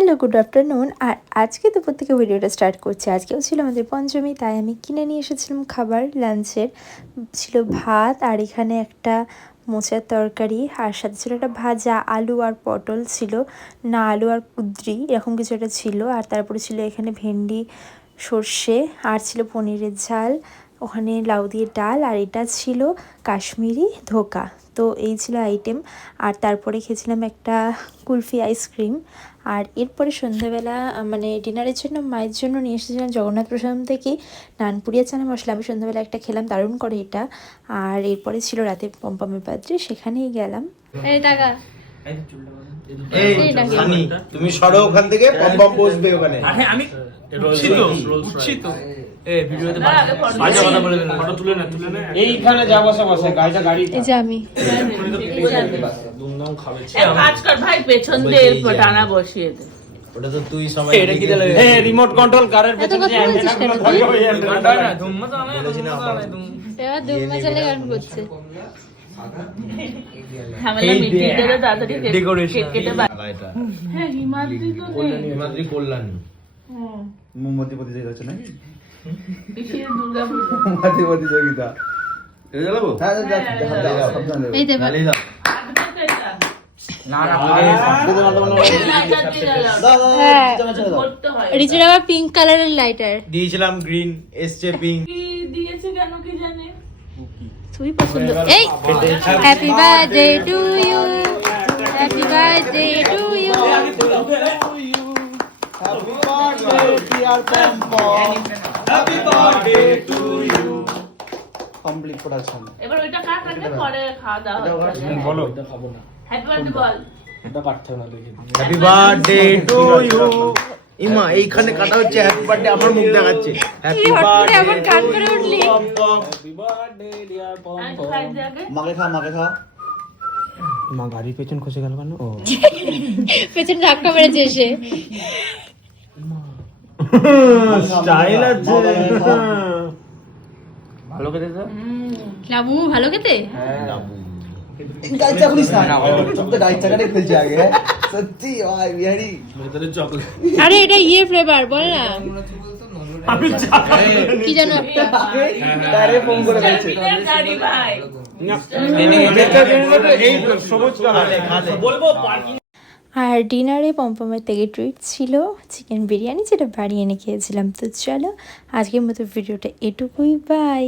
Hello, good afternoon. আর আজকে দুপুর থেকে ভিডিওটা স্টার্ট করছি। আজকেও ছিল আমাদের পঞ্চমী, তাই আমি কিনে নিয়ে এসেছিলাম খাবার লাঞ্চের। ছিল ভাত, আর এখানে একটা মোচার তরকারি, আর সাথে ছিল একটা ভাজা, আলু আর পটল ছিল, না আলু আর কুদ্রি এরকম কিছু একটা ছিল। আর তারপরে ছিল এখানে ভেন্ডি, সর্ষে, আর ছিল পনিরের ঝাল, ওখানে লাউ দিয়ে ডাল, আর এটা ছিল কাশ্মীরি ধোকা। তো এই ছিল আইটেম। আর তারপরে খেয়েছিলাম একটা কুলফি আইসক্রিম। আর এরপরে সন্ধ্যাবেলা মানে ডিনারের জন্য মায়ের জন্য নিয়ে এসেছিলাম জগন্নাথ প্রসাদম থেকে নানপুরিয়া চানা মশলা। আমি সন্ধ্যাবেলা একটা খেলাম, দারুণ করে এটা। আর এরপরে ছিল রাতে পম্পমের পাত্রে, সেখানেই গেলাম। এই টাকা তুমি সরো ওখান থেকে, পম্পম বসবে ওখানে। আমি এইখানে যা বসে বসে গাড়িটা গাড়ি এই যে আমি ভাই পেছন দিয়ে টানা বসিয়ে দে। ওটা তো তুই সময় এটা কি দিলে রিমোট কন্ট্রোল কারের পেছনে যে অ্যান্টেনা গুলো থাকে ওই অ্যান্টেনাটা না ধুম্মা তো আমি বলেছিলাম এবার দুম্মা চলে গান করছে। ঝামেলা মিটিয়ে দে তাড়াতাড়ি ডেকোরেশন কেটে এটা হ্যাঁ হিমাদ্রি তো হিমাদ্রি কল্যাণী মোমবাতি প্রতিযোগিতা নাকি? পিছিয়ে দুর্গাপূজা মোমবাতি প্রতিযোগিতা এটা জ্বালাবো? হ্যাঁ এই দেব না না রিচের আবার পিঙ্ক কালারের লাইটার দিয়েছিলাম, গ্রিন এসছে, পিঙ্ক। কি দিয়েছে কেন কি জানে। তুই পছন্দ। এই happy birthday to you, happy birthday to you. Happy birthday dear Pompom, happy birthday to you. Complete production. এবার ওইটা কাট রাখলে পরে খাওয়া দাওয়া হবে। বলো হ্যাপি বার্থডে বল। এটা কাটতে না দেখি হ্যাপি বার্থডে টু ইউ। ইমা এইখানে কাটা হচ্ছে, হ্যাপি বার্থডে আমার মুখ দেখাচ্ছে। হ্যাপি বার্থডে আমার কান করে উঠলি। হ্যাপি বার্থডে ডিয়ার আর খাই জায়গায় মাকে খা। মা গাড়ির পেছন খসে গেল কেন? ও পেছনে ধাক্কা মেরেছে এসে। স্টাইল আছে। ভালো খেতে তো? লাবু ভালো খেতে। গাইচা করিস না, সব তো গাইচা কাটে ফেলছে আগে। সত্যি ভাই বিহারি। আরে এটা ইয়ে ফ্লেভার বল না, কি জানো একটা। তারে ফোন করে বলছে গাড়ি ভাই এই তো সবুজ কালার বলবো পার্কিং। আর ডিনারে পম্পমের থেকে ট্রিট ছিল চিকেন বিরিয়ানি, যেটা বাড়ি এনে খেয়েছিলাম। তো চলো আজকের মতো ভিডিওটা এটুকুই, বাই।